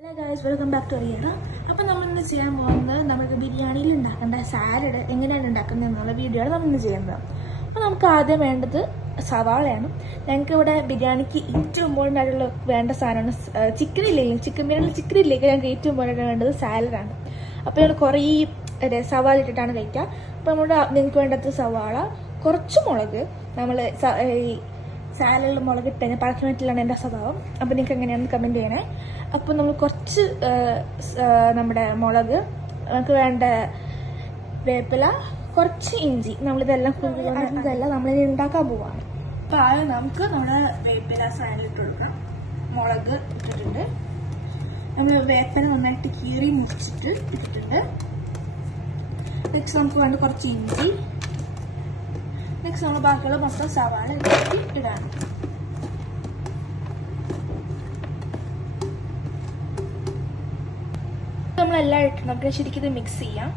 Hello guys, welcome back to അറിയണ. അപ്പോൾ നമ്മളിന്ന് ചെയ്യാൻ പോകുന്നത് നമുക്ക് ബിരിയാണിയിൽ ഉണ്ടാക്കേണ്ട സാലഡ് എങ്ങനെയാണ് ഉണ്ടാക്കുന്നത് എന്നുള്ള വീഡിയോയാണ് നമ്മളിന്ന് ചെയ്യുന്നത്. അപ്പോൾ നമുക്ക് ആദ്യം വേണ്ടത് സവാളയാണ്. ഞങ്ങൾക്ക് ഇവിടെ ബിരിയാണിക്ക് ഏറ്റവും ഇമ്പോർട്ടൻ്റ് ആയിട്ടുള്ള വേണ്ട സാധനമാണ് ചിക്കൻ ബിരിയാണി ചിക്കൻ ഇല്ലെങ്കിൽ ഞങ്ങൾക്ക് ഏറ്റവും ഇമ്പോർട്ടൻ്റ് വേണ്ടത് സാലഡാണ്. അപ്പോൾ ഞങ്ങൾ കുറേ സവാള ഇട്ടിട്ടാണ് കഴിക്കുക. അപ്പോൾ നിങ്ങൾക്ക് വേണ്ടത് സവാള, കുറച്ച് മുളക്. നമ്മൾ സാലഡിൽ മുളക് ഇട്ട് കഴിഞ്ഞാൽ പഴക്കി പറ്റില്ലാണ് എൻ്റെ സ്വഭാവം. അപ്പോൾ നിങ്ങൾക്ക് എങ്ങനെയാണെന്ന് കമൻറ്റ് ചെയ്യണേ. അപ്പോൾ നമ്മൾ കുറച്ച് നമ്മുടെ മുളക്, നമുക്ക് വേണ്ട വേപ്പില, കുറച്ച് ഇഞ്ചി, നമ്മളിതെല്ലാം ഇതെല്ലാം നമ്മളിനി ഉണ്ടാക്കാൻ പോവാണ്. അപ്പോൾ ആദ്യം നമുക്ക് നമ്മുടെ വേപ്പില സാലഡ് ഇട്ട് കൊടുക്കണം. മുളക് ഇട്ടിട്ടുണ്ട്, നമ്മൾ വേപ്പില നന്നായിട്ട് കീറി മുറിച്ചിട്ട് ഇട്ടിട്ടുണ്ട്. നെക്സ്റ്റ് നമുക്ക് വേണ്ട കുറച്ച് ഇഞ്ചി. നെക്സ്റ്റ് നമ്മൾ ബാക്കിയുള്ള മൊത്തം സവാള ഇടാണ്. നമ്മളെല്ലാം ഇട്ട് നമുക്ക് ശരിക്കും ഇത് മിക്സ് ചെയ്യാം.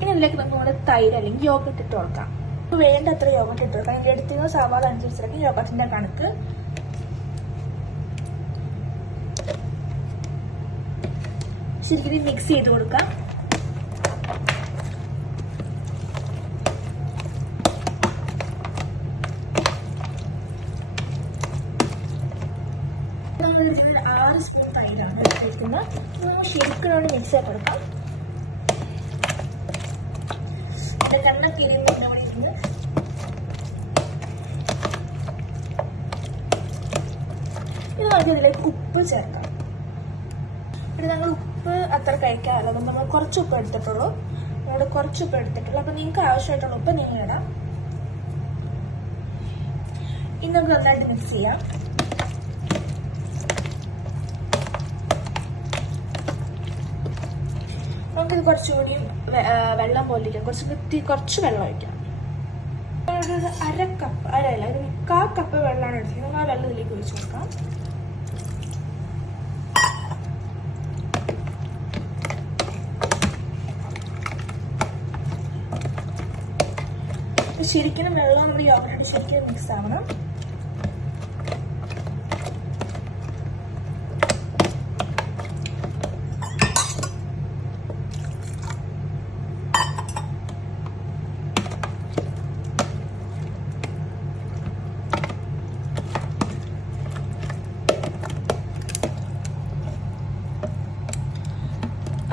ഇനി ഇതിലേക്ക് നമുക്ക് തൈര് അല്ലെങ്കിൽ യോഗട്ട് ഇട്ട് കൊടുക്കാം. വേണ്ടത്ര യോഗട്ട് ഇട്ട് കൊടുക്കാം. ഇതിൻ്റെ എടുത്തിരുന്ന സവാള അനുസരിച്ചിട്ടാണ് യോഗട്ടിന്റെ കണക്ക്. ശരിക്കും ഇത് മിക്സ് ചെയ്ത് കൊടുക്കാം. നമ്മൾ 6 സ്പൂൺ തൈരാണ് എടുത്തിരിക്കുന്നത്. ശരിക്കും മിക്സ് ആയി കൊടുക്കാം. എന്റെ കണ്ണൊക്കെ ഇരുന്ന് ഇത് നമുക്ക് ഇതിലേക്ക് ഉപ്പ് ചേർക്കാം. പിന്നെ ഞങ്ങൾ ഉപ്പ് അത്ര കഴിക്കാറില്ല, നമ്മൾ കുറച്ച് ഉപ്പ് എടുത്തിട്ടുള്ളൂ. നമ്മൾ കുറച്ച് ഉപ്പ് എടുത്തിട്ടുള്ളൂ. അപ്പൊ നിങ്ങൾക്ക് ആവശ്യമായിട്ടുള്ള ഉപ്പ് നിങ്ങൾ ഇടാം. ഇനി നമുക്ക് നന്നായിട്ട് മിക്സ് ചെയ്യാം. നമുക്കിത് കുറച്ചുകൂടി വെള്ളം പോലെ ഇരിക്കാം. കുറച്ച് വെള്ളം ഒഴിക്കാം. ഒരു അരല്ല ഒരു 1/4 കപ്പ് വെള്ളമാണ് എടുത്തിരിക്കുന്നത്. ആ വെള്ളം ഇതിലേക്ക് ഒഴിച്ചു കൊടുക്കാം. ശരിക്കും വെള്ളം നമ്മൾ യോഗട്ട് ശരിക്കും മിക്സ് ആവണം.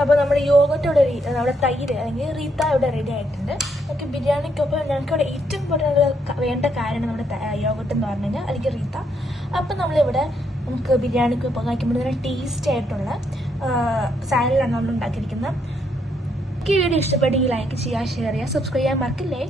അപ്പോൾ നമ്മുടെ യോഗട്ട് ഇവിടെ, നമ്മുടെ തൈര് അല്ലെങ്കിൽ റീത്ത ഇവിടെ റെഡി ആയിട്ടുണ്ട്. നമുക്ക് ബിരിയാണിക്കൊപ്പം ഞങ്ങൾക്ക് ഇവിടെ ഏറ്റവും ഇമ്പോർട്ടൻ്റ് വേണ്ട കാര്യമാണ് നമ്മുടെ യോഗട്ട് എന്ന് പറഞ്ഞു കഴിഞ്ഞാൽ, അല്ലെങ്കിൽ റീത്ത. അപ്പം നമ്മളിവിടെ നമുക്ക് ബിരിയാണിക്കൊപ്പം കഴിക്കുമ്പോൾ നല്ല ടേസ്റ്റി ആയിട്ടുള്ള സാലഡാണ് നമ്മൾ ഉണ്ടാക്കിയിരിക്കുന്നത്. ഈ വീഡിയോ ഇഷ്ടപ്പെട്ടെങ്കിൽ ലൈക്ക് ചെയ്യുക, ഷെയർ ചെയ്യുക, സബ്സ്ക്രൈബ് ചെയ്യാൻ മറക്കില്ലേ.